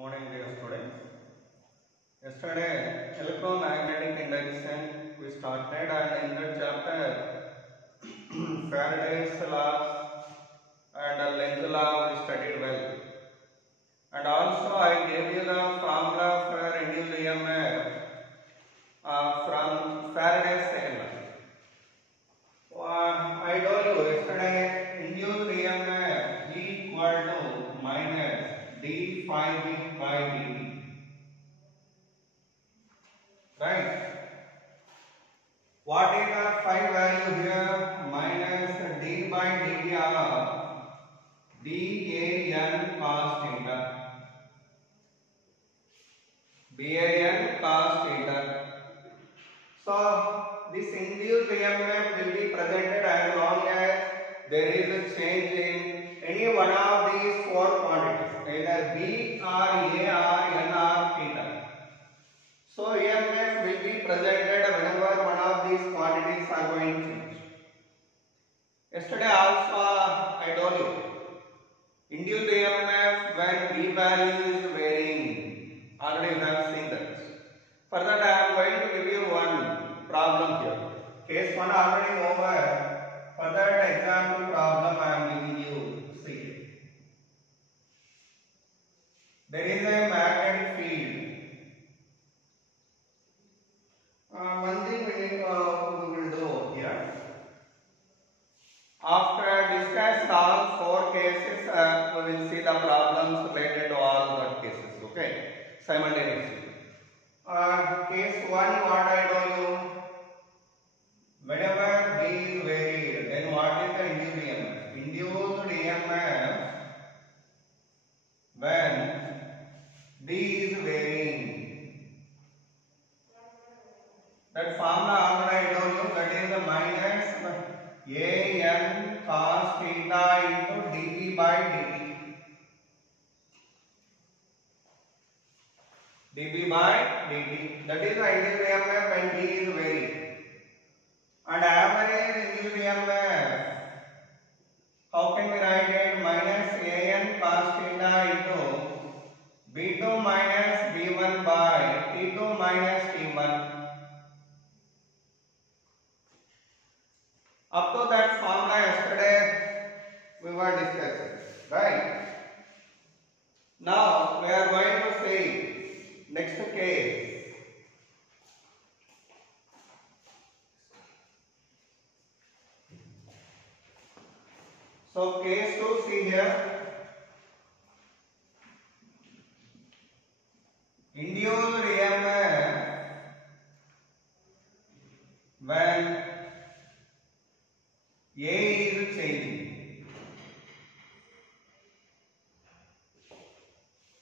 Morning, dear students. Yesterday, electromagnetic induction we started, and in that chapter, Faraday's law and Lenz's law we studied well. And also, I gave you the formula for induced EMF from Faraday's second law. I told you yesterday, induced EMF equal to minus d phi b by dt. Right? What is the phi value here? Minus d by dt of dan cos theta. Dan cos theta. So this induced EMF will be presented as long as there is a change in any one of these four quantities, either B or A or N or theta. So EMF will be presented whenever one of these quantities are going to change. Yesterday also I told you, induced EMF when B value is varying. Already you have seen that. For that I am going to give you one problem here. Case 1 already over. For that example problem I am giving you. See. There is a magnetic field. One thing we will do here. After discuss all four cases, we will see the problems related to all the cases. Okay, simultaneously. Case 1, what I told you. Whenever B is varied, then what is the induced EMF? Induced EMF when D is varying. That formula already I told you, that is the minus an cos theta into dB by dt. dB by dt. That is the induced EMF when D is varying. And average induced EMF, how can we write it? Minus an cos theta into B2 minus B1 by T2 minus T1. Up to that formula yesterday we were discussing, right? Now we are going to see next case. So case 2, see here. Induced EMF when A is changing.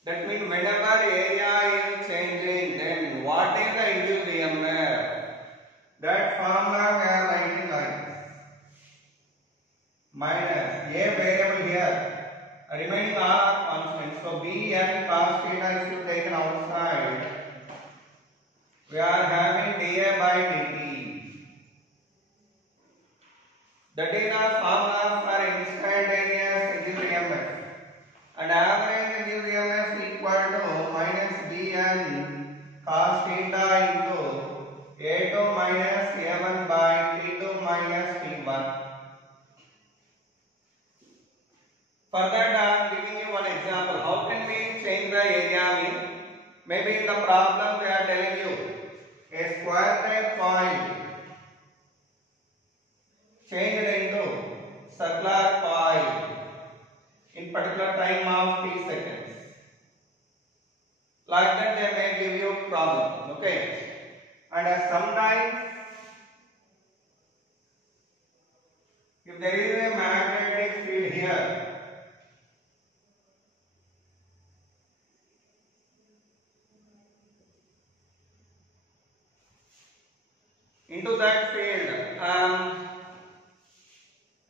That means whenever area is changing, then what is the induced EMF? That formula we are writing like this. Minus A variable here, remaining are constant. So B and cos theta is to taken outside. We are having dA by dt. That is the formula for instantaneous induced EMF. And average induced EMF equal to minus Bn cos theta into A2 minus A1 by T2 minus T1. For that I am giving you one example. How can we change the area? Maybe in the problem they are telling you a square type coil changed into circular coil in particular time of t seconds. Like that they may give you problem. Okay. And sometimes if there is a magnetic field here, into that field, I am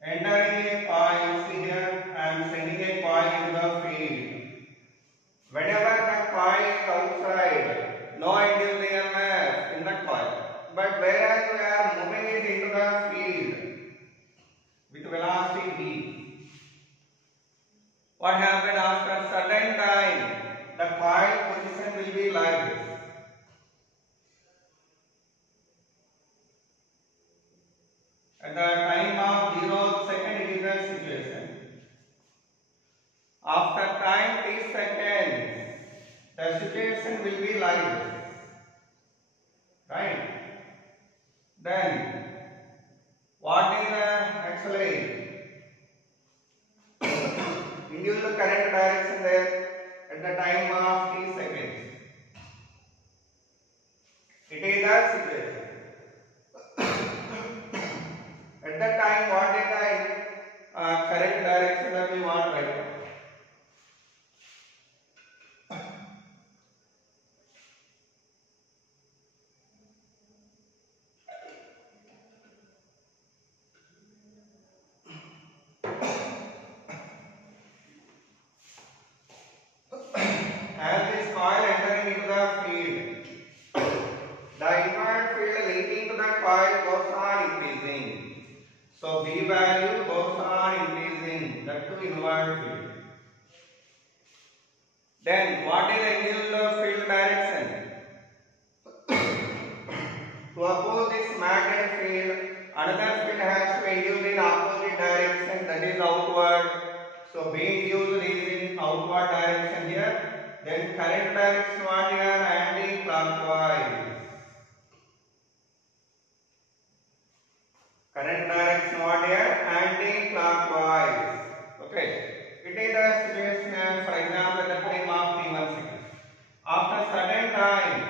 entering a coil. See here, I am sending a coil into the field. Whenever the coil is outside, no induced EMF in the coil. But whereas we are moving it into the field with velocity v, what happened after a certain time? The coil direction will be like this, right? Then what is actually induce the current direction there at the time of t seconds. It is the situation. At that time, what is the current direction that we want right now? As this coil entering into the field, the inward field linking to the coil goes on increasing. So V value goes on increasing, that to inward field. Then what is induced field direction? To oppose this magnetic field, another field has to induce in opposite direction, that is outward. So B induced is in outward direction here. Then current direction what here? Anti-clockwise. Current direction what here? Anti-clockwise. Okay. It is a situation, for example, at the time of T1 second. After certain time,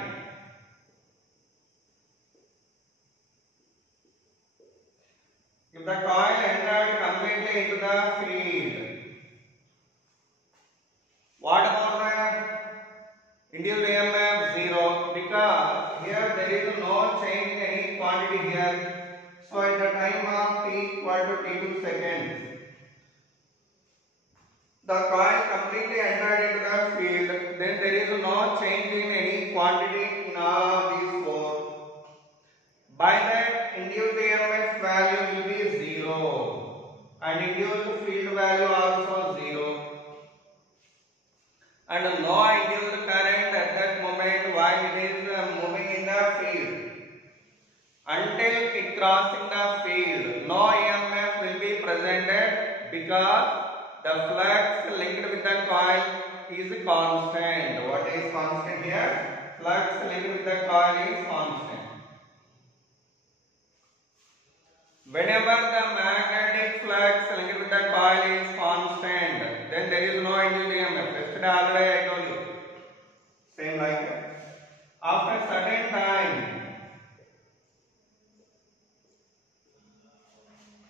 if the coil entered completely into the field, what about the induced EMF? 0, because here there is no change in any quantity here. So at the time of t equal to t2 seconds, the coil completely entered into the field, then there is no change in any quantity in all of these four. By that, induced EMF value will be 0 and induced field value also 0. And no induced current at that moment while it is moving in the field. Until it crossing the field, no EMF will be presented because the flux linked with the coil is constant. What is constant here? Flux linked with the coil is constant. Whenever the magnetic flux linked with the coil is constant, then there is no induced EMF. Yesterday already I told you. Same like that. After certain time,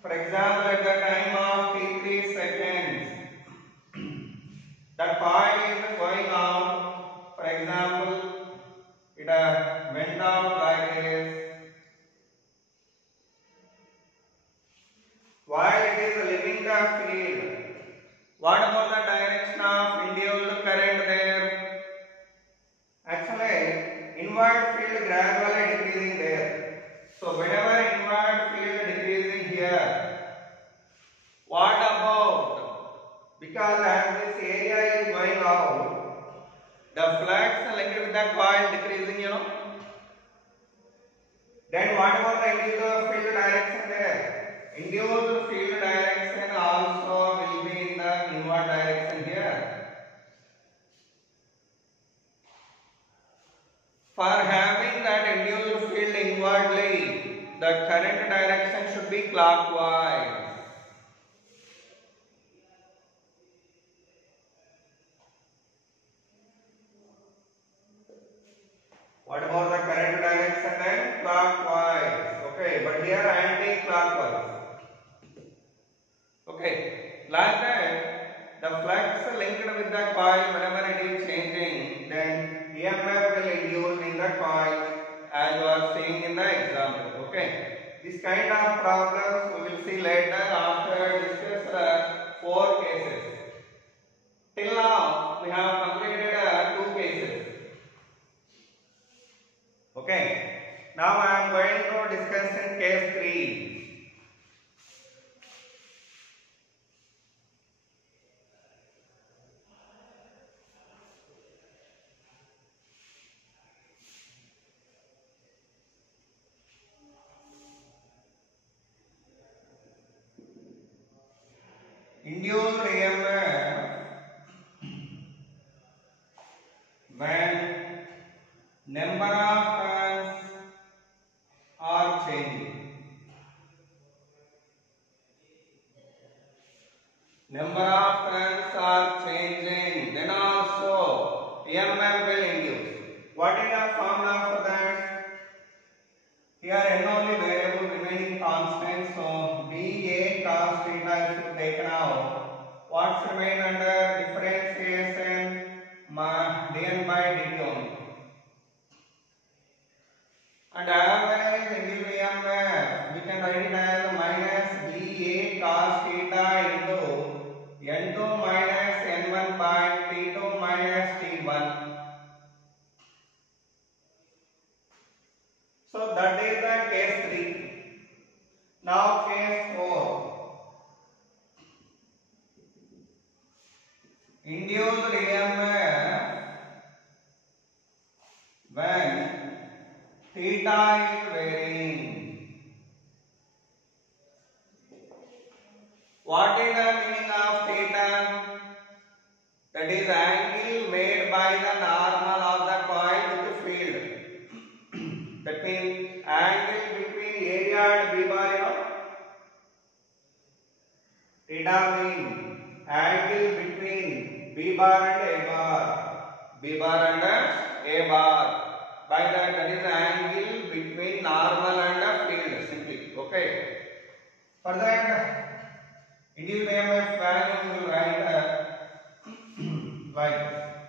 for example, at the time of t3 seconds, the coil is going out. For example, it went out like this. While it is leaving the field, what about the direction of induced current there? Actually, inward field gradually decreasing there. So whenever inward field decreasing here, what about, because as this area is going out, the flux linked with the coil decreasing, then what about the induced field direction there? Induced field direction also will be in the inward direction here. For having that induced field inwardly, the current direction should be clockwise. What about the current direction then? Clockwise. Okay, but here anti-clockwise. Okay, like that, the flux linked with the coil, whenever it is changing, then EMF will induce in the coil, as you are seeing in the example. Okay, this kind of problems we will see later after discuss the 4 cases. Till now, we have completed 2 cases. Okay, now I am going to discuss in case 3. Induced EMF when number of turns are changing. Number of turns are changing. Then also EMF will induce. What is the formula for that? Here n only variable remaining constant. So dA cos theta is to take now. What's remain under differentiation? dN by dt only. And average induced EMF, we can write it as minus dA cos theta into n2 minus n1 by t2 minus t1. So that is the case 3. Now case 4. Induced EMF when theta is varying. What is the meaning of theta? That is angle made by the normal of the coil with field. That means angle between area and B bar. Theta means angle between B bar and A bar. B bar and A bar. By that is the angle between normal and the field simply. Okay. For that, induced EMF value we will write like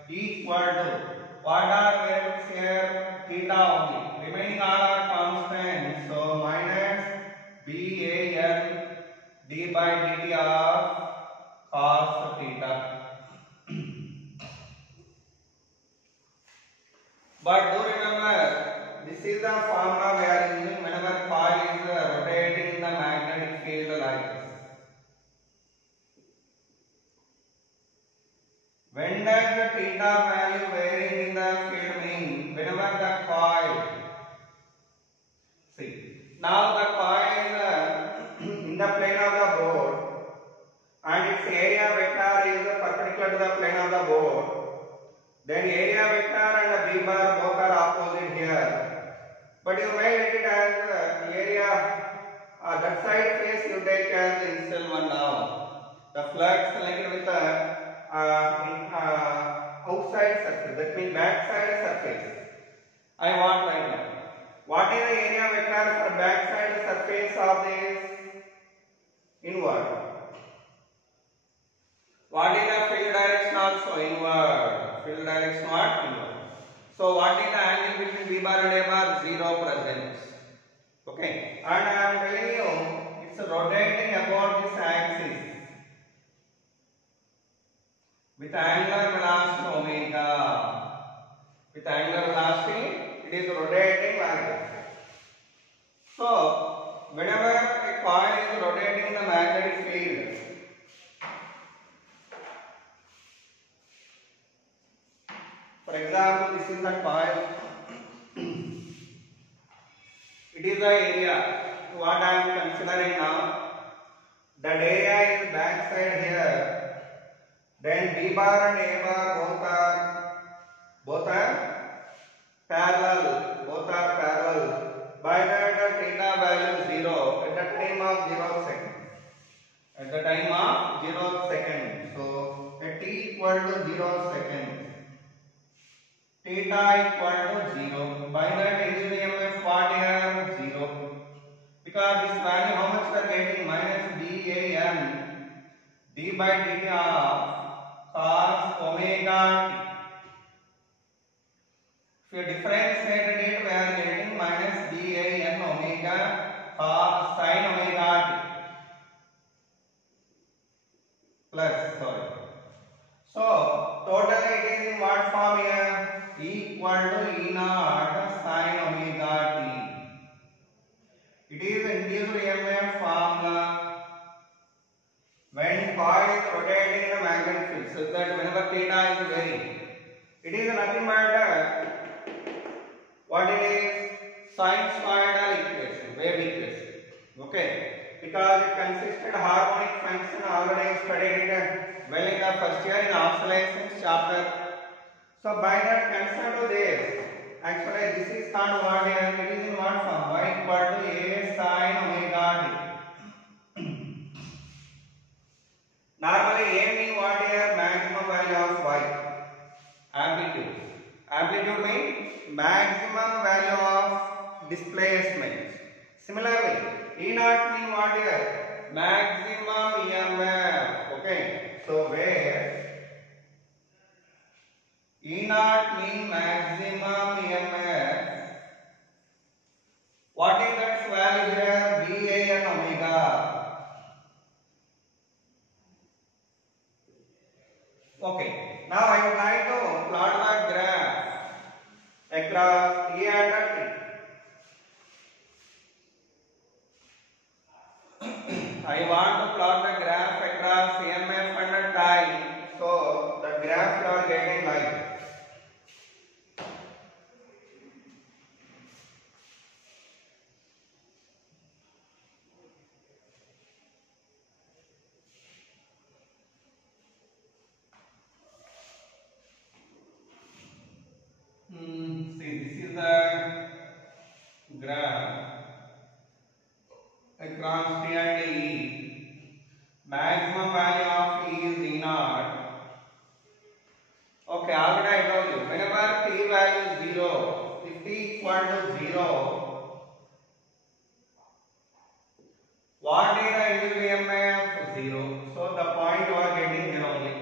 equal to what are variables here? Theta only. Remaining all are constant. So minus BAN d by dt of cos theta. But do remember, this is the formula we are using whenever coil is rotating in the magnetic field like this. When does the theta value varying in the field mean? Whenever the coil, see, now the coil is in the plane of the board and its area vector is perpendicular to the plane of the board. Then area vector and the B bar both are opposite here. But you may write it as area, that side face you take as the initial one now. The flux linked with the outside surface, that means backside surface. I want right now. What is the area vector for backside surface of this? Inward. What is the field direction also? Inward. Field direction what? Inward. So what is the angle between B bar and A bar? 0 present. Okay. And I am telling you, it's rotating about this axis with angular velocity omega. With angular velocity, it is rotating like this. So whenever a coil is rotating in the magnetic field, for example, this is the coil. It is the area what I am considering now. That area is backside here. Then B bar and A bar both are parallel. By that theta value 0 at the time of 0 second. At the time of 0 second. So at t equal to 0 second. Theta equal to 0. By that induced EMF what here? 0. Because this value how much we are getting? Minus BAN d by dt of cos omega t. If you differentiate it, we are getting minus BAN omega cos sin omega t. Plus, sorry. So, totally it is in what form here? Equal to E naught sin omega t. It is induced EMF formula when coil is rotating in the magnetic field, so that whenever theta is varying, it is nothing but what it is? Sinusoidal equation, wave equation. Okay, because it consisted harmonic function. Already studied it well in the first year in oscillations chapter. So by that concern to this, Actually, this is called what here? It is in what form? Y equal to A sin omega t. Normally, A means what here? Maximum value of y. Amplitude. Amplitude means maximum value of displacement. Similarly, E naught means what here? Maximum EMF. Okay. So where E naught means maximum EMF. What is that value here? VA and omega. Okay. Now I would like to plot the graph across E and T. I want to plot the graph across EMF and time. So the graph you are getting like this. See, this is the graph across T and E. Maximum value of E is E naught. Okay, already I told you. Whenever T value is 0, if T equal to 0, what is the induced EMF? 0. So the point you are getting here only.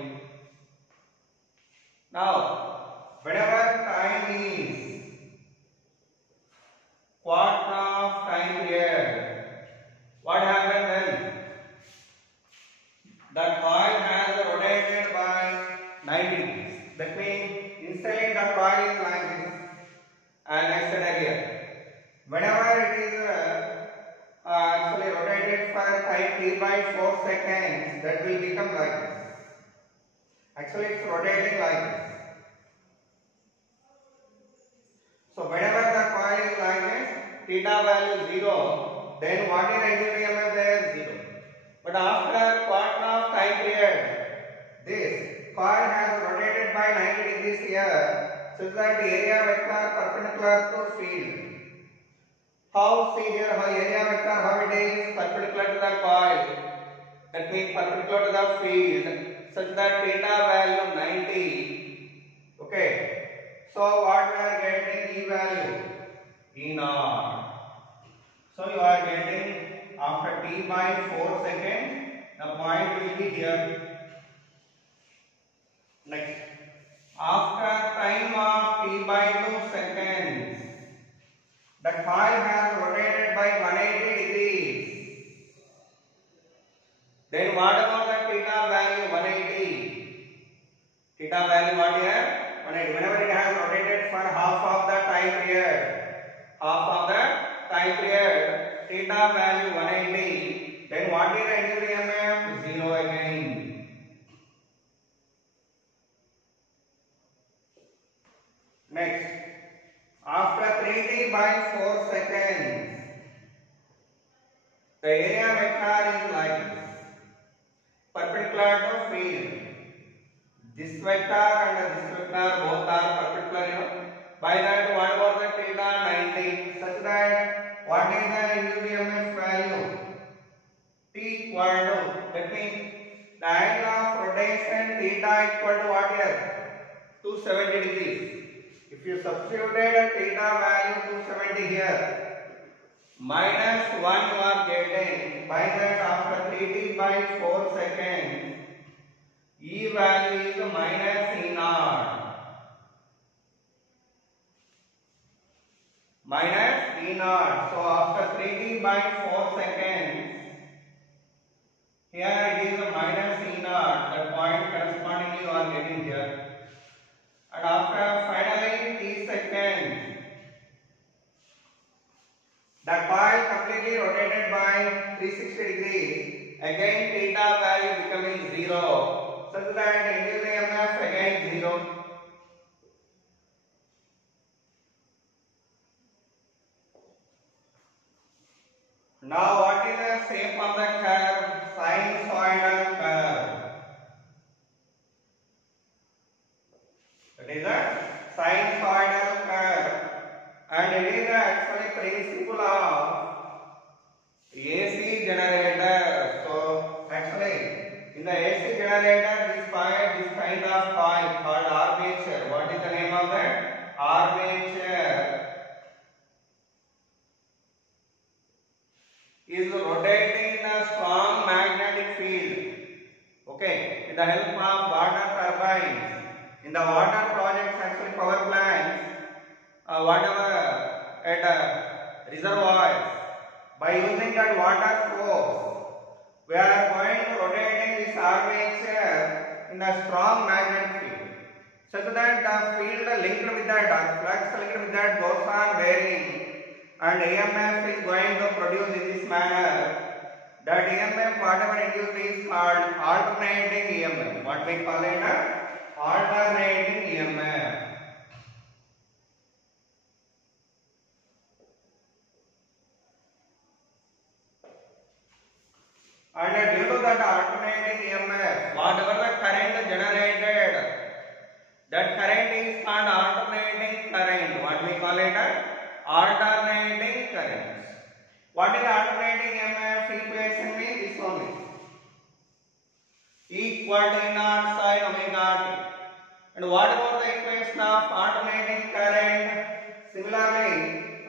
Now, whenever time is quarter of time period, what happens then? The coil has rotated by 90 degrees. That means instantly the coil is like this. And I said earlier, whenever it is actually rotated for time t by 4 seconds, that will become like this. Actually, it's rotating like this. So whenever the coil is like this, theta value 0, then what is the induced EMF there? 0. But after quarter of time period, this coil has rotated by 90 degrees here, so that the area vector perpendicular to field. How see here how area vector how it is perpendicular to the coil. That means perpendicular to the field, such that theta value 90. Okay. So what we are getting E value? E naught. So you are getting after T by 4 seconds, the point will be here. Next. After time of T by 2 seconds, the coil has rotated by 180 degrees. Then what about the theta value 180? Theta value what here? Whenever it has rotated for half of the time period, theta value 180, then what is the induced EMF? 0 again. Next, after 3t by 4 seconds, the area vector is like this, perpendicular to field. This vector and this vector both are perpendicular. By that, what was the theta? 90. Such that what is the induced EMF value? T equal to, that means the angle of rotation theta equal to what here? 270 degrees. If you substituted a theta value 270 here, minus 1 you are getting. By that, after 3t by 4 seconds, E value is minus E naught. Minus E naught. So after 3t by 4 seconds, here it is minus E naught. The point correspondingly you are getting here. And after finally t seconds, the coil completely rotated by 360 degrees. Again theta value becoming 0. Such that induced EMF again 0. Now what is the shape of the curve? Sinusoidal curve. That is a sinusoidal curve. and it is actually principle of AC generator. So actually in the AC generator this kind of coil called armature. What is the name of that? Armature is rotating in a strong magnetic field. Okay, with the help of water turbines. In the water projects, actually power plants, whatever at reservoirs, by using that water force, we are going to rotating this armature in a strong magnetic field, such that the field linked with that, flux linked with that goes on varying, and EMF is going to produce in this manner. That EMF, whatever induced, is called alternating EMF. What we call it? Alternating EMF. And due to that alternating EMF, whatever the current generated, that current is called alternating current. What we call it? Alternating current. What is alternating EMF equation means? This only. Equal to E naught sin omega t. And what about the equation of alternating current? Similarly,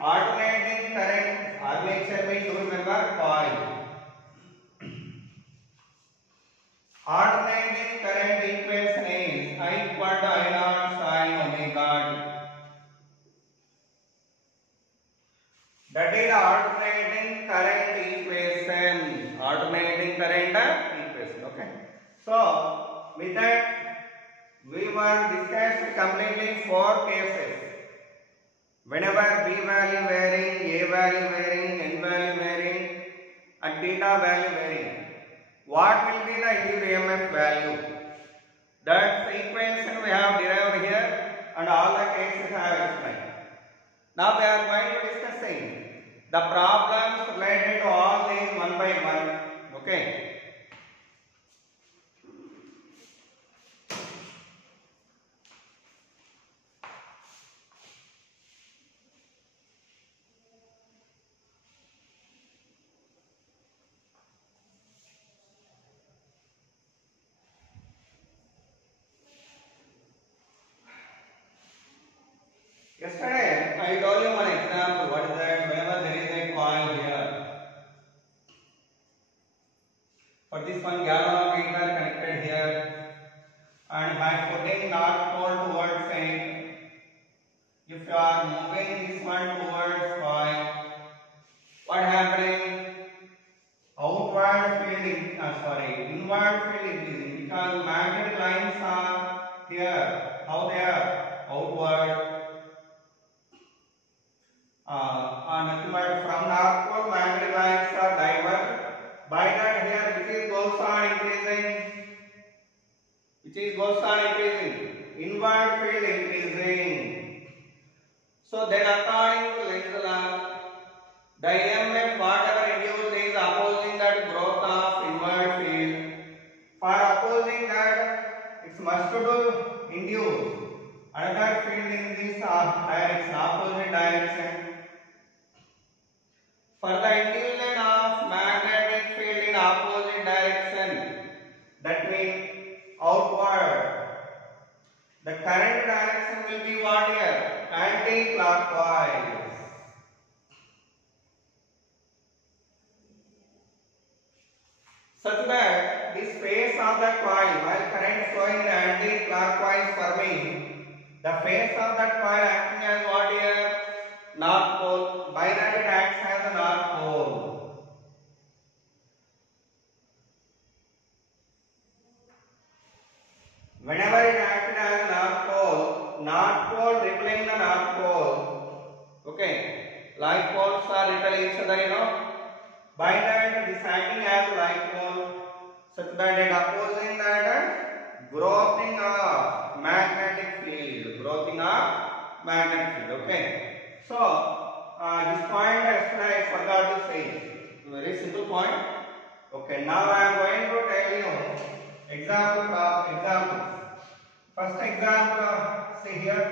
alternating current, armature means, you remember, coil. Alternating current equation is I equal to I naught sin omega t. That is alternating current equation. Alternating current equation. Okay. So with that we were discussed completely 4 cases. Whenever B value varying, A value varying, N value varying, and theta value varying, what will be the induced EMF value? That equation we have derived here, and all the cases I have explained. Now we are going to discussing the problems related to all these one by one. Okay. Yesterday I told you one example. What is that? Whenever there is a coil here, for this one gallon of ink are connected here, and by putting north pole towards it, if you are moving this one towards coil, what happening? Outward field inward field increasing, because magnetic lines are here. How they are? Outward. From north pole, magnetic lines are diverged. By that here, which is goes on increasing, inward field increasing. So then according to Lenz's law, the EMF whatever induced is opposing that growth of inward field. For opposing that, it must to induce another field in this direction, opposite direction. For the induction of magnetic field in opposite direction, that means outward, the current direction will be what here? Anti-clockwise. Such that this face of the coil, while current flowing in anti-clockwise for me, the face of that coil acting as what here? North pole. By that it acts as a north pole. Whenever it acted as a north pole repelling the north pole. Okay. Like poles are repel each other, you know. By that it is acting as a like pole, such that it opposing that growing of magnetic field. Okay. So, this point I forgot to say. Very simple point. Okay, now I am going to tell you examples. First example, see here.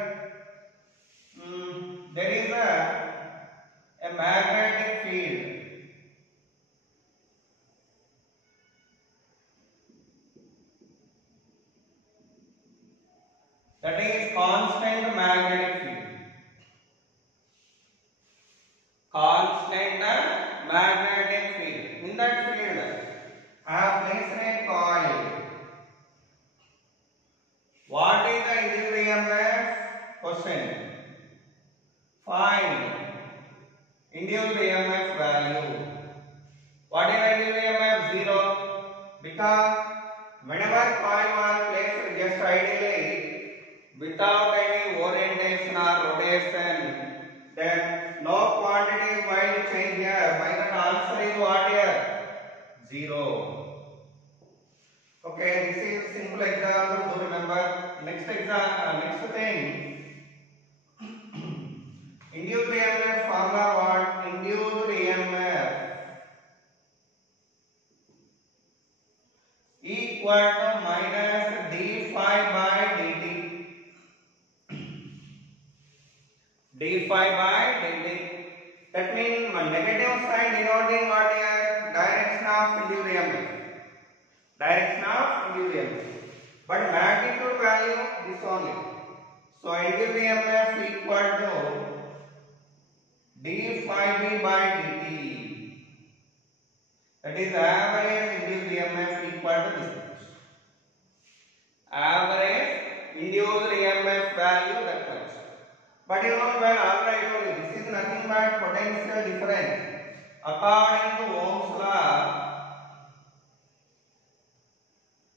There is a a magnetic field. That is constant magnetic field. Constant magnetic field. In that field, I have placed a coil. What is the induced EMF? Question. Find induced EMF value. What is the induced EMF? 0. Because whenever coil was placed just ideally without any orientation or rotation, then no quantity is going to change here. By that answer is what here? 0. Okay, this is simple example to remember. Next thing. Induced EMF formula what? Induced EMF equal to minus d phi by dt. d phi by dt. That means negative sign denoting what here? Direction of induced EMF. Direction of induced EMF. But magnitude value this only. So induced EMF equal to d phi b by dt. That is average induced EMF equal to this much. Average induced EMF value that much. But you know well already I told you this is nothing but potential difference. According to Ohm's law,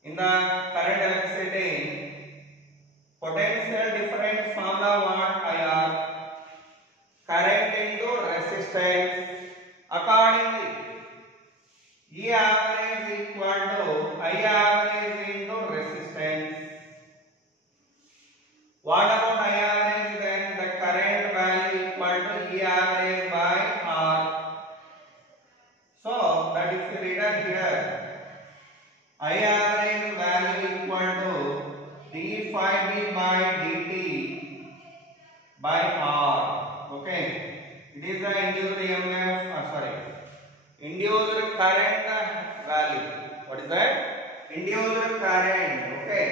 in the current electricity, potential difference formula what IR, current into resistance. Accordingly, E average equal to I average into resistance. What about I average then? The current value equal to E average by R. So that is written here. I average value equal to d phi b by dt by R. Okay. It is the induced EMF. Induced current value. What is that? Induced current. Okay.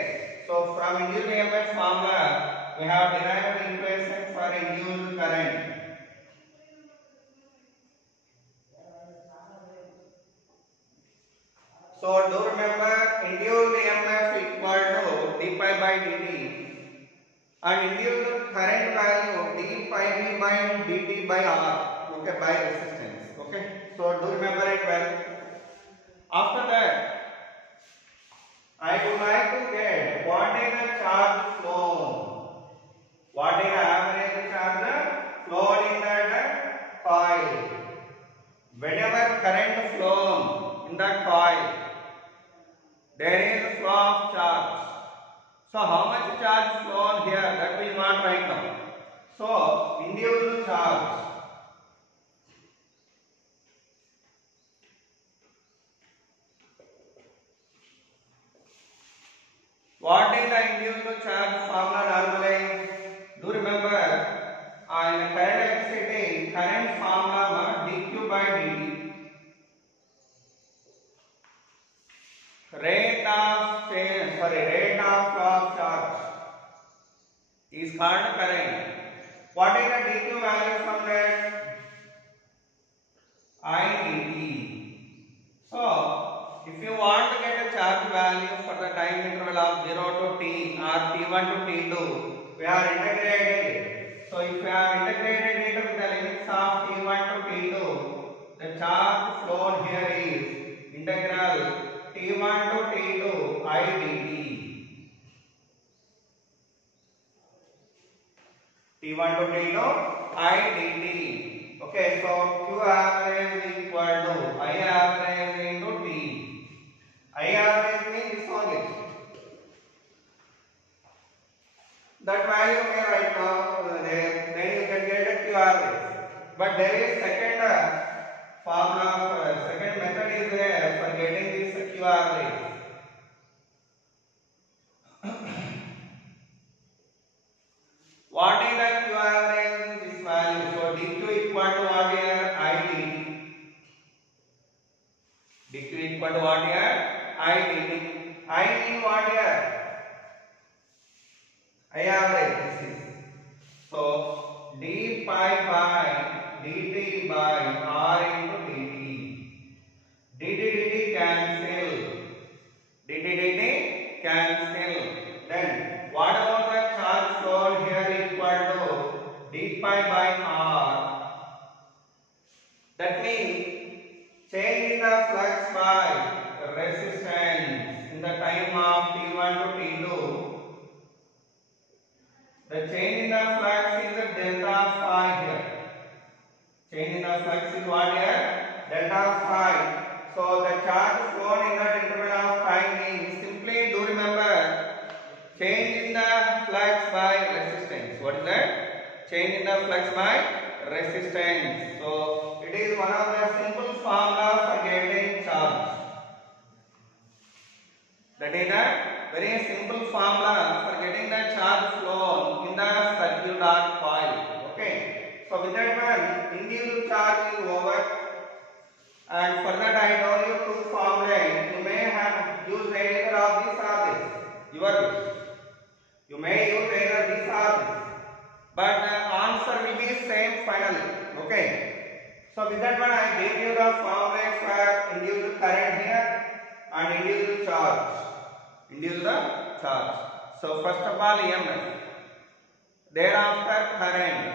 So from induced EMF formula, we have derived equation for induced current. So do remember induced EMF equal to d pi by dt and induced current value d pi b by dt by R. Okay, by resistance. Okay. So do remember it well. After that, I would like to get what is the charge flow. What is the average charge flow in that coil? Whenever current flows in the coil, there is a flow of charge. So how much charge flow here? That we want right now. So induced charge. What is the induced charge formula normally? Do remember in current electricity, current formula dq by dt. Rate of flow of charge is called current. What is the dq value from that? I dt. So if you want to get a charge value for the time interval of 0 to t or t1 to t2, we are integrating it. So if we have integrated it with the limits of t1 to t2, the charge flow here is integral t1 to t2 I dt. t1 to t2 I dt. Okay, so q average equal to I average into t. I average means this only. That value may write now there, then you can get a q average. But there is second formula, second method is there for getting this q average. What is the q average? This value. So dq equal to what here? voltage. This is so d pi by dt by r into dt. dt cancel. dt cancel. Then what about the charge flow here equal to d pi by r? That means change in the flux by resistance in the time of t1 to t2. The change in the flux is delta phi here. Change in the flux is what here? Delta phi. So the charge flown in that interval of time means, simply do remember, change in the flux by resistance. What is that? Change in the flux by resistance. So it is one of the simple formula for getting charge. That is a very simple formula for getting the charge flow in the circuit or coil. Okay. So with that one, induced charge is over. And for that I told you two formulas. You may have used either of this or this. Your wish. You may use either this or this. But the answer will be same finally. Okay. So with that one I gave you the formulas for induced current here and induced charge. Induce the charge. So first of all EMF, thereafter current,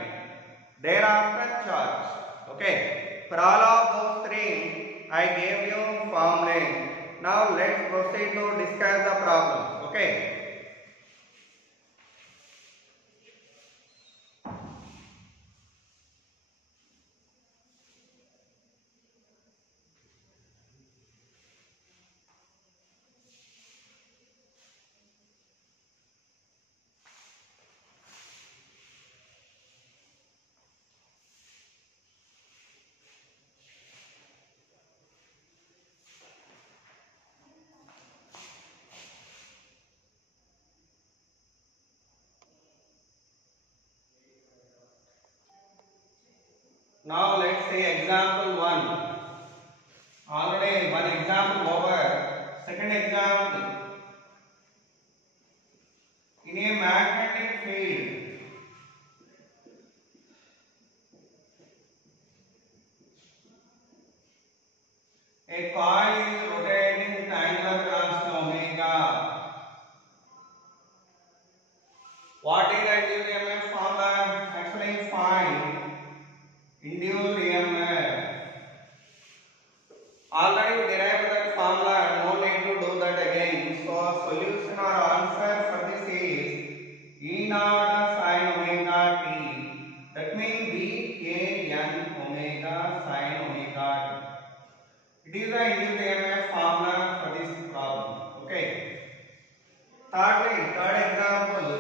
thereafter charge. Okay. For all of those three, I gave you formula. Now let's proceed to discuss the problem. Okay. Now let's say example 1. Already one example over. Second example. In a magnetic field, a coil is rotating with angular velocity omega. What is the induced EMF formula? Actually find induced EMF. Already we derived that formula, no need to do that again. So solution or answer for this is E naught sin omega t. That means B A N omega sin omega t. It is the induced EMF formula for this problem. Okay. Thirdly, third example.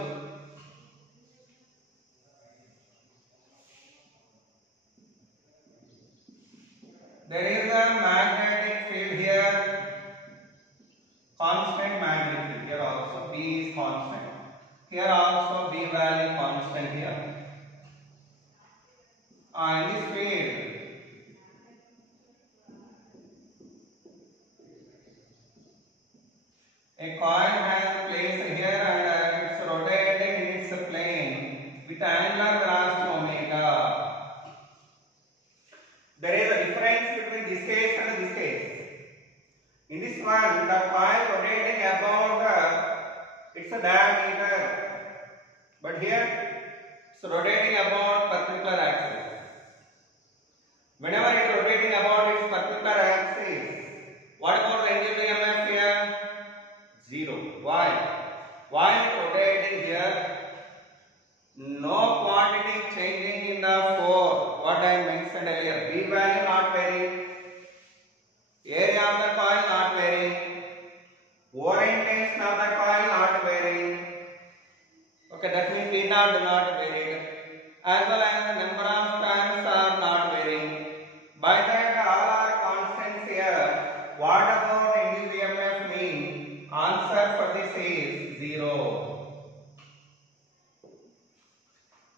There is a magnetic field here, constant magnetic field. Here also B is constant. Here also B value constant here. In this field, a coil has placed here and it's rotating in its plane with angular velocity omega. There is a difference between this case and this case. In this one, the coil rotating about its diameter, but here it's rotating about perpendicular axis. Whenever it is rotating about its perpendicular axis, what about the induced EMF here? Zero. Why? While rotating here, no quantity changing in the core. What I mentioned earlier, B value not varying, area of the coil not varying, orientation of the coil not varying. Okay, that means P naught do not vary, as well as the number of turns are not varying. By that all are constants here. What about induced EMF mean? Answer for this is 0.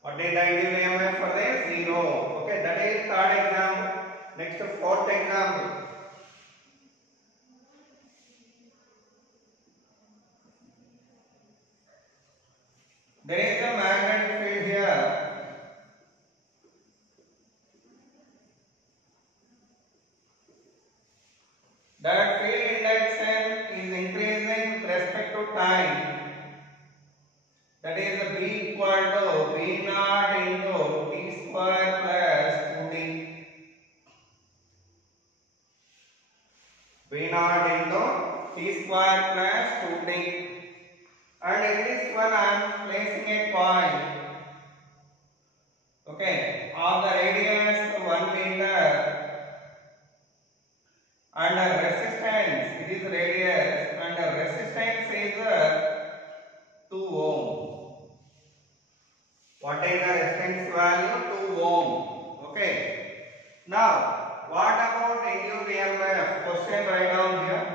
What is the induced EMF for this? 0. Okay, that is third example. Next, fourth example. There is a magnetic field here? That field induction is increasing with respect to time. That is B equal to B naught into T square plus 2D. B naught into T square plus 2D. And in this one I am placing a coil. Okay, of the radius 1 meter. And the resistance, it is radius, and the resistance is 2 ohm. What is the resistance value? 2 ohm. Okay. Now, what about induced EMF? Question write down here.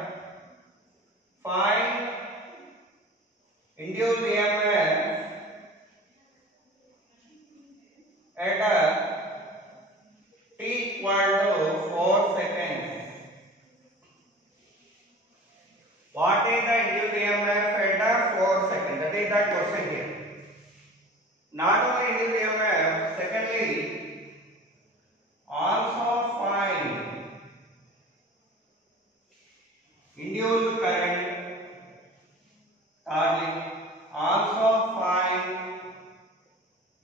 Find induced EMF at t equal to 4 seconds. What is the induced EMF at 4 seconds? That is the question here. Not only induced EMF, secondly, also find induced current. Thirdly, also find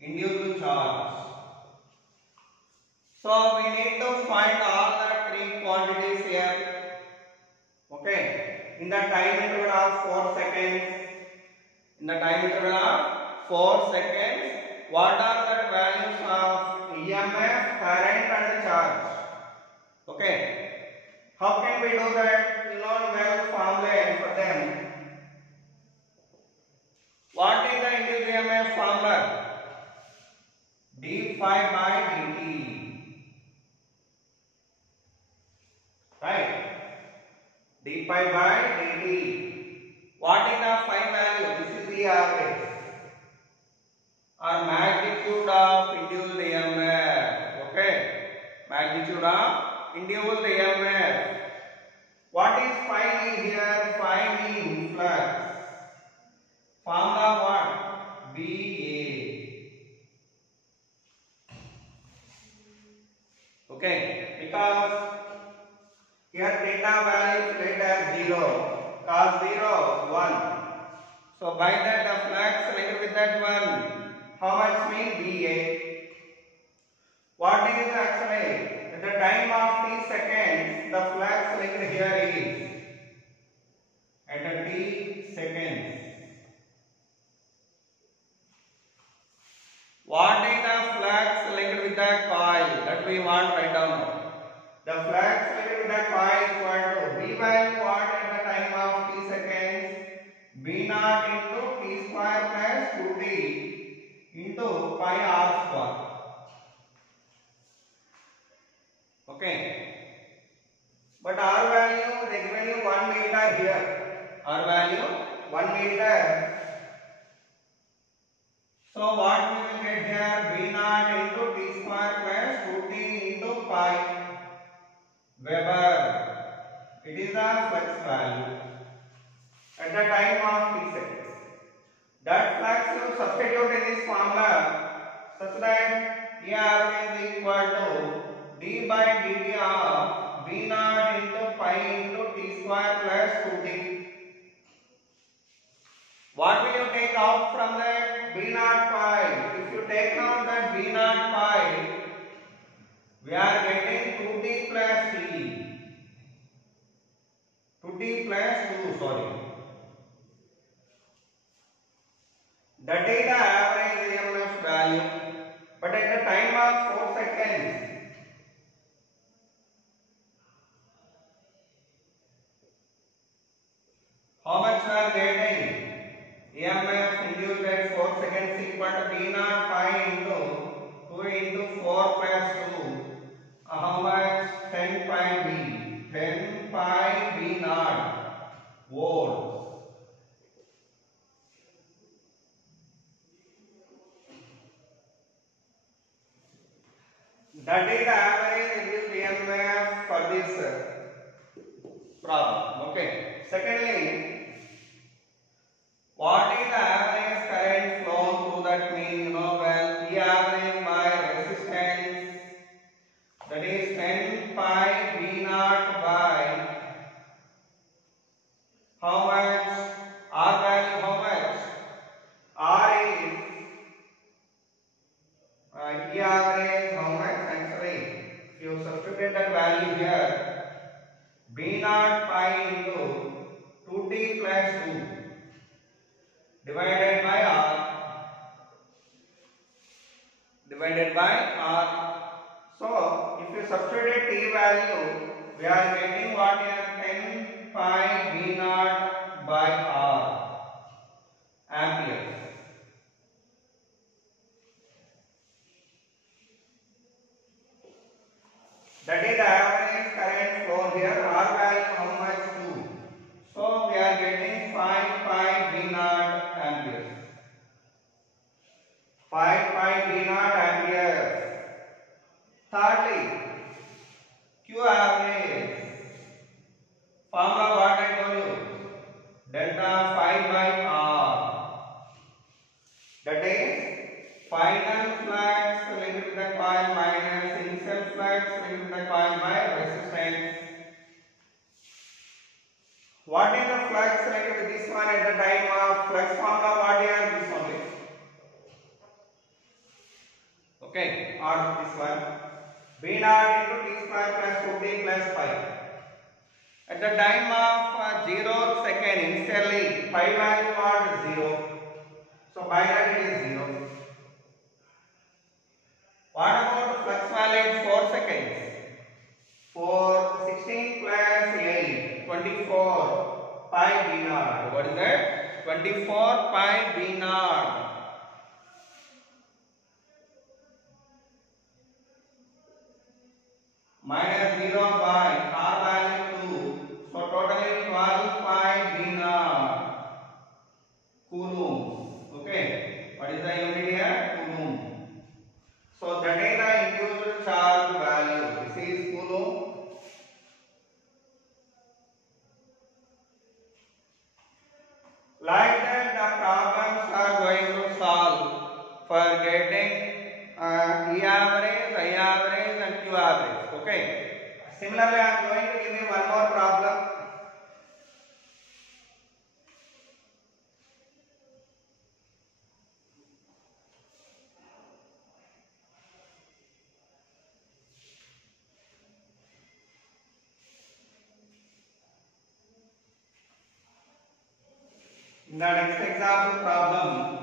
induced charge. So we need to find all the 3 quantities here. Okay. In the time interval of 4 seconds, what are the values of EMF, current and charge? Okay. How can we do that? You know we have formula for them. What is the induced EMF formula? d phi by dt. Right? d phi by dt. What is the phi value? This is the average or magnitude of induced EMF. Okay, magnitude of induced EMF. What is phi here? Phi means flux. Formula what? BA. Okay, because here theta value is let as 0, cos 0 1. So by that the flux linked with that one, how much means BA? What is actually at the time of t seconds the flux linked here is at t seconds. What is the flux linked with the coil? That we want right down. The flux linked with the coil is equal to B value what at the time of t seconds? B naught into t square plus 2t into pi r square. Okay. But R value, they given you 1 meter here. R value 1 meter. So what we will get here? B naught into t square plus 2t into pi Weber. It is the flux value at the time of t seconds. That flux you substitute in this formula such that E average is equal to d by dt of B naught into pi into t square plus 2t. What will you take out from that? B naught pi. If you take out that B naught pi, we are getting 2t plus t. 2t plus 2, sorry. That is the average EMF value. But at the time of 4 seconds, how much we are getting? EMF induced at 4 seconds equal to B naught pi into 2 into 4 plus 2. How much? 10 pi B. 10 pi B naught volts. That is the average induced EMF for this problem. Okay. Secondly, what is the average current flow through that meter? E average how much? Actually, if you substitute that value here, B naught pi into 2t plus 2 divided by R. So, if you substitute t value, we are getting what is 10 pi V naught by R amperes. That is the average current flow here. R value how much? 2. So, we are getting 5 pi V naught amperes. 5 pi V naught amperes. Thirdly, Q average. Formula what I told you? Delta phi by R. That is final flux linked with the coil minus initial flux linked with the coil by resistance. What is the flux linked with this one at the time of flux formula? What is this only? Okay, or this one. V naught into t square plus 2t plus 5. At the time of 0 second, initially pi value not 0. So by that it is 0. What about flux value in 4 seconds? For 16 plus 8, 24 pi V naught. What is that? 24 pi V naught. Minus 0 by R value 2. So totally 12 pi V naught coulombs. Okay. What is the unit here? Coulomb. So that is the induced charge value. This is coulomb. Like that the problems are going to solve for getting E average, I average and Q average. Okay. Similarly, I am going to give you one more problem. In the next example problem,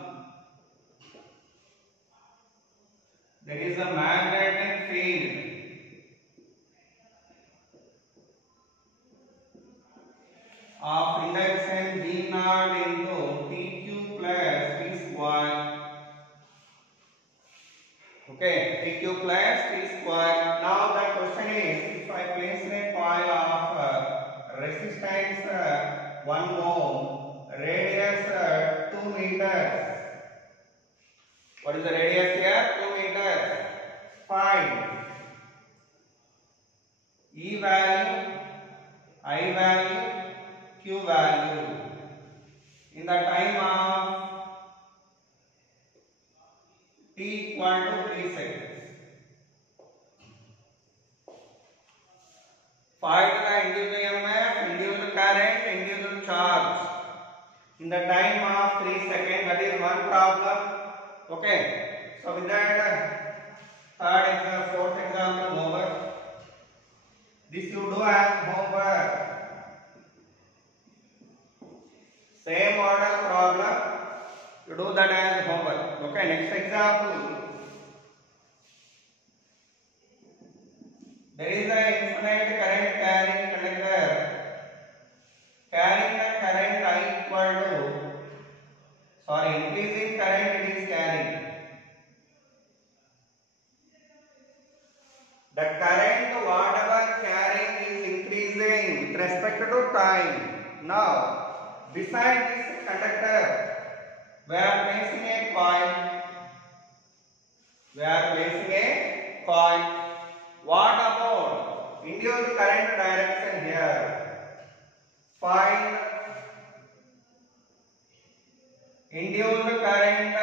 there is a magnetic field of induction V naught into TQ plus T square. Okay, TQ plus T square. Now the question is, if I place a coil of resistance 1 ohm, radius 2 meters. What is the radius here? 2 meters. Find E value, I value, Q value in the time of t equal to 3 seconds. Find the induced EMF, induced current, induced charge in the time of 3 seconds. That is one problem. Okay. So with that, third example, fourth example over. This you do as homework. Same order problem, you do that as homework. Okay, next example. There is an infinite current carrying conductor carrying the current I equal to, increasing current it is carrying. The current whatever carrying is increasing with respect to time. Now, beside this conductor, we are placing a coil. What about induced current direction here? Find induced current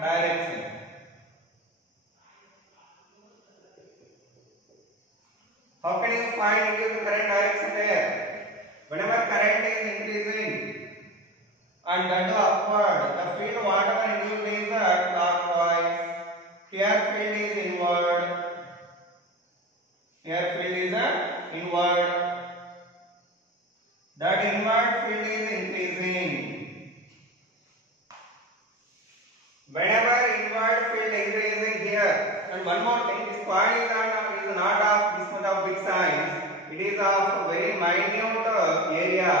direction. How can you find induced current direction there? Whenever current is increasing and that to upward, the field whatever induced is clockwise, here field is inward. field is increasing. Whenever inward field increasing here, and one more thing, this coil is not of this much of big size. It is of very minute area.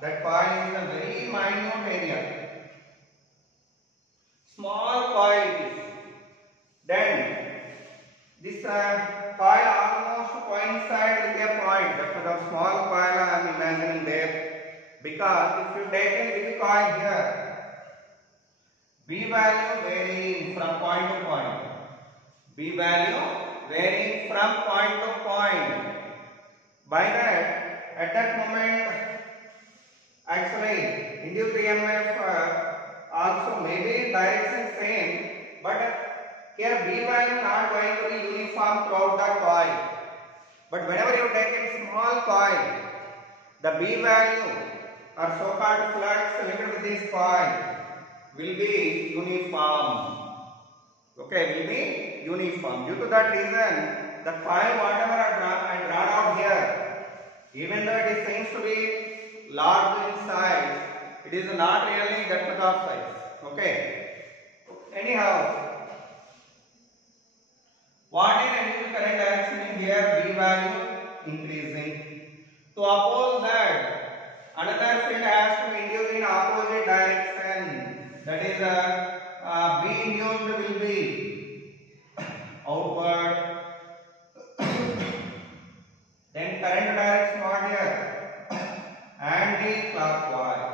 That coil is a very minute area. Small coil it is. Then this coil almost coincide with a point. That is a small coil I am imagining there. Because if you take a big coil here, B value varying from point to point. B value varying from point to point. By that, at that moment, actually, induced EMF also maybe direction same, but here B value not going to be uniform throughout the coil. But whenever you take a small coil, the B value or so-called flux linked with this coil will be uniform. Okay, will be uniform. Due to that reason, the coil whatever I drawn out here, even though it seems to be large in size, it is not really that much of size. Okay. Anyhow, what is induced current direction in here? B value increasing. To oppose that, another field has to be induced in opposite direction. That is B induced will be outward. Then current direction what here? Anti-clockwise.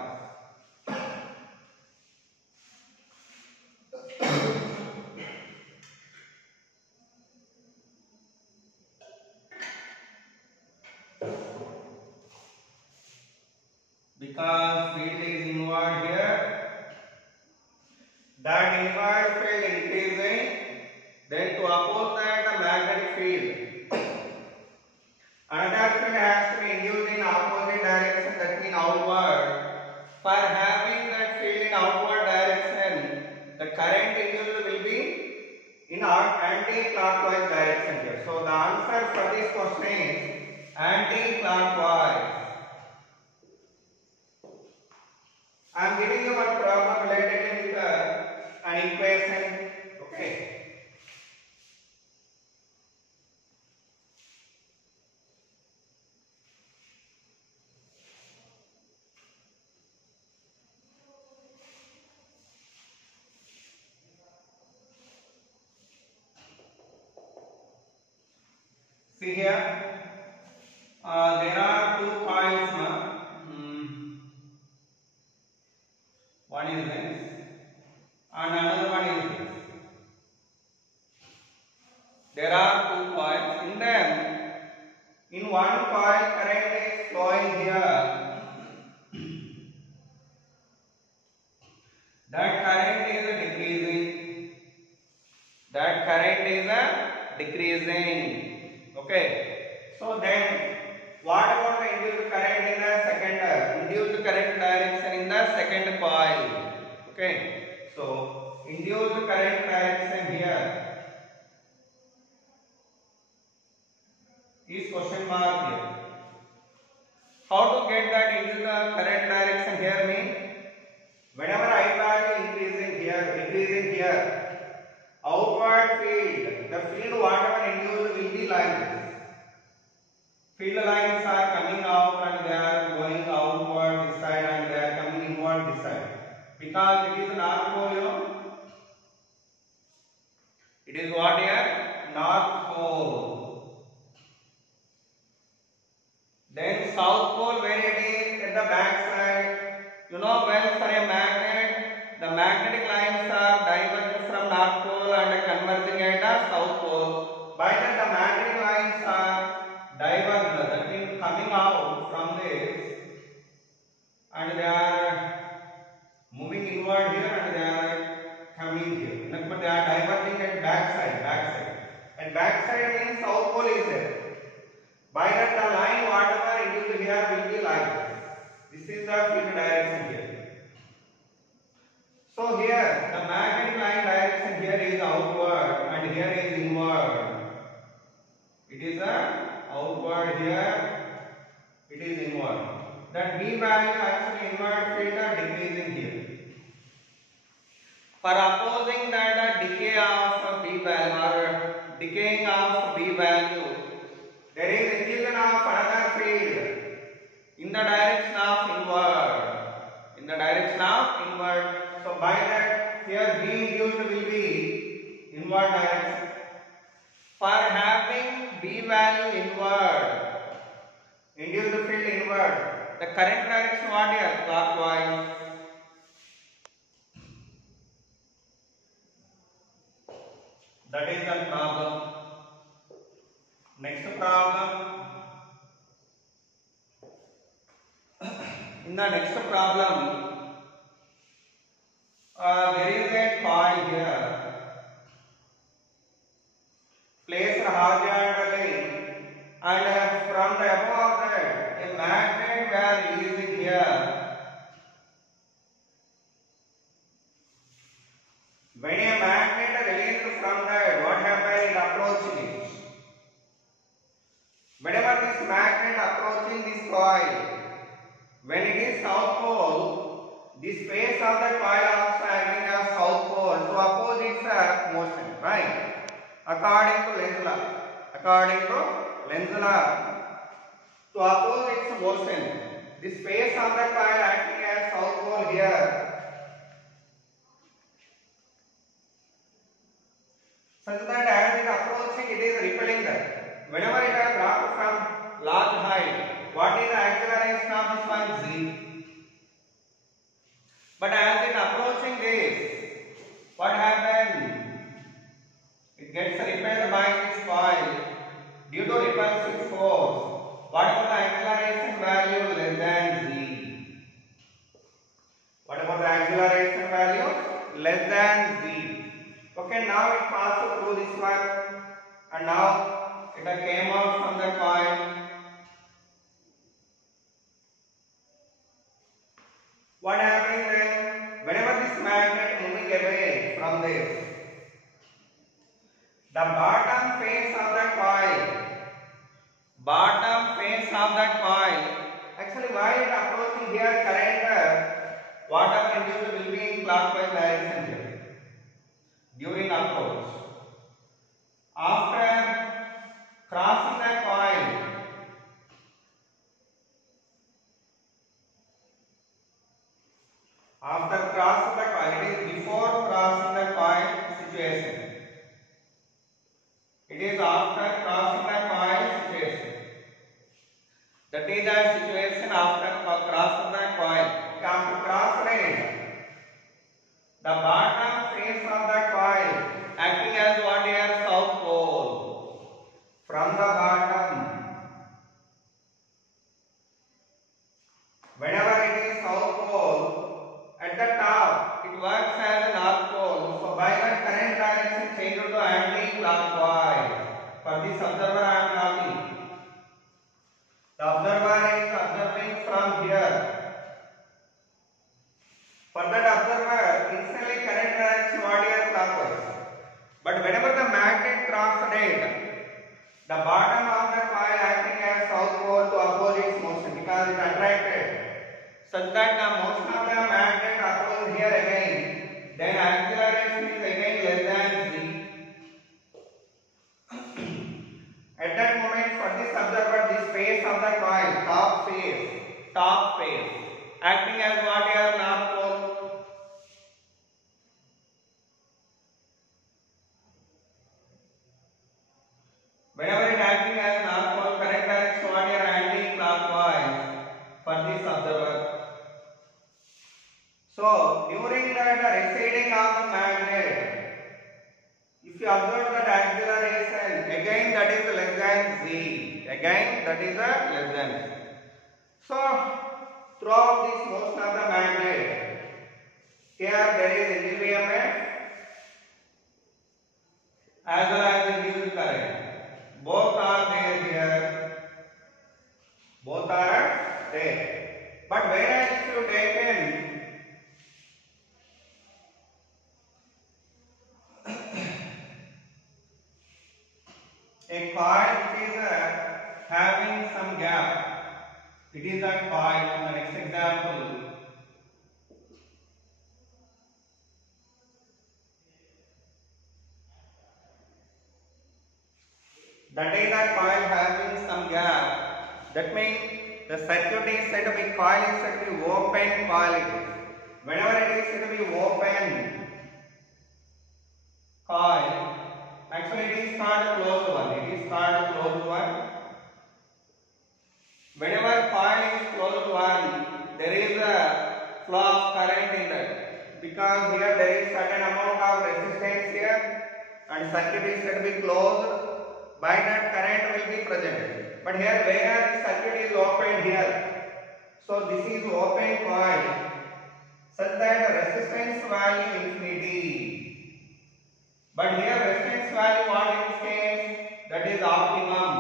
Because field is inward here, that inward field increasing, then to oppose that the magnetic field, another field has to be induced in opposite direction, that means outward. For having that field in outward direction, the current induced will be in anti-clockwise direction here. So the answer for this question is anti-clockwise. I am giving you one problem related with an equation. Okay. See here, there are two coils now. One is this and another one is this. There are two coils. In them, in one coil current is flowing here. That current is decreasing. That current is decreasing. Okay. So then, what about the induced current in the second induced current direction in the second coil? Okay. So induced current direction here is question mark here. How to get that induced current direction here means whenever I value increasing here, decreasing here, outward field, the field whatever induced will be like this. Field lines are coming out and they are going outward this side and they are coming inward this side. Because it is north pole, you know. It is what here? North pole. Then south pole, where it is at the back side. You know, well, for a magnet, the magnetic lines are diverging from north pole and converging at the south pole. By that the magnetic lines are diverged, that means coming out from this and they are moving inward here and they are coming here. But they are diverging at back side. And back side means south pole is there. By that the line whatever induced here will be like this. This is the field direction here. So here the magnetic line direction here is outward and here is inward. It is outward here, it is inward. that B value actually inward field are decreasing here. For opposing that decay of B value or decaying of B value, there is induction of another field in the direction of inward. In the direction of inward. So by that here B induced will be inward direction. For having B value inward, induced field inward, the current direction what here? Clockwise. That is the problem. Next problem. In the next problem, there is a coil here placed horizontally, and from the above that a magnet we are using here. When a magnet released from that, what happens? It approaches it. Whenever this magnet approaching this coil, when it is south pole, this face of the coil also acting as south pole to oppose its motion, right? According to Lenz's law. According to Lenz's law, to oppose its motion, this face of the coil acting as south pole here, such that as it approaching, it is repelling that. Whenever it has dropped from large height, what is the acceleration of this one? Z. But as it approaching this, what happens? It gets repelled by this coil due to repulsive force. What about the acceleration value? Less than Z. What about the acceleration value? Less than Z. Okay, now it passes through this one, and now it came out from the coil. What happens then? Whenever this magnet moving away from this, the bottom face of the coil, actually while it approaching here, current water induced will be in clockwise direction here during approach. After crossing the coil, it is before crossing the coil situation. It is after crossing the coil situation. That is the situation after crossing the coil. After crossing, the bottom face of the coil acting as what here? South pole. From the bottom, whenever it is south pole, at the top it works as a north pole. So by the current direction change to anti-clockwise. For this observer I am talking. The observer is observing from here. For that observer, initially current direction what here? Clockwise. But whenever the magnet crosses it, the bottom of the coil acting as south pole to oppose its motion because it attracted, such that the motion of the magnet opposes here again, then acceleration is again less than Z. At that moment, for this observer, this face of the coil, top face, acting as what here? North pole. Whenever it acting as north pole, correct direction what here? Anti-clockwise for this observer. So during the receding of the magnet, if you observe that acceleration, again that is less than Z. Again that is less than Z. So throughout this motion of the magnet, here there is induced EMF as well as induced current. Both are there here. Both are there. But whereas if you take a coil which is having some gap, It is a coil. The next example. That is a coil having some gap. That means the circuit is said to be coil is said to be open coil it is. Whenever it is said to be open coil, actually it is called closed one. It is called closed one. Whenever coil is closed one, there is a flow of current in that. Because here there is certain amount of resistance here and circuit is said to be closed. By that current will be present. But here where the circuit is open here. So this is open coil such that resistance value infinity. But here resistance value what in this case? That is optimum.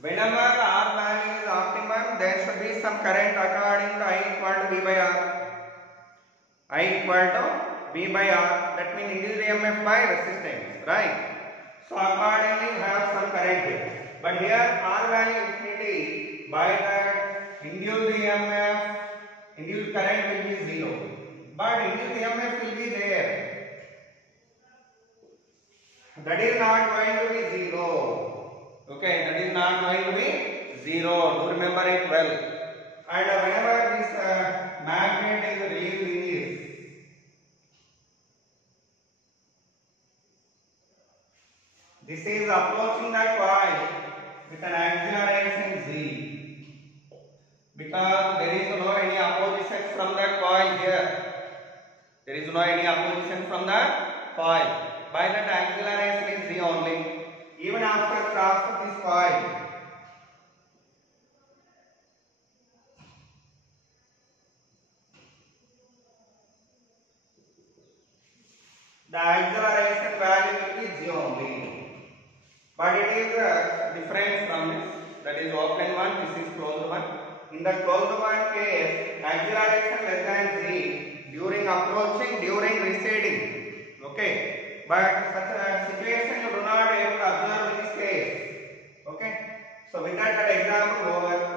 Whenever R value is optimum, there should be some current according to I equal to V by R. I equal to V by R, that means induced EMF by resistance, right? So accordingly we have some current here. But here R value infinity, by that induced EMF, induced current will be 0. But induced EMF will be there. That is not going to be 0. Okay, that is not going to be 0. Do remember it well. And whenever this magnet is released in this is approaching the coil with an acceleration z. Because there is no any opposition from the coil here. There is no any opposition from the coil. By that acceleration is z only. Even after crossing this coil, the acceleration value will be z only. But it is different from this. That is open one, this is closed one. In the closed one case, acceleration less than z during approaching, during receding. Okay. But such a situation you do not able to observe in this case. Okay. So with that example over.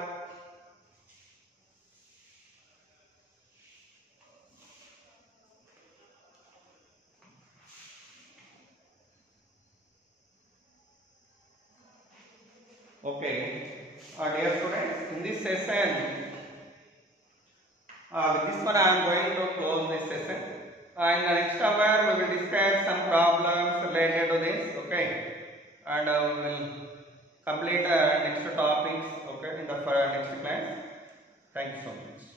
Okay, dear students, in this session, with this one I am going to close this session. In the next hour, we will discuss some problems related to this. Okay, and we will complete next topics. Okay, in the next class. Thank you so much.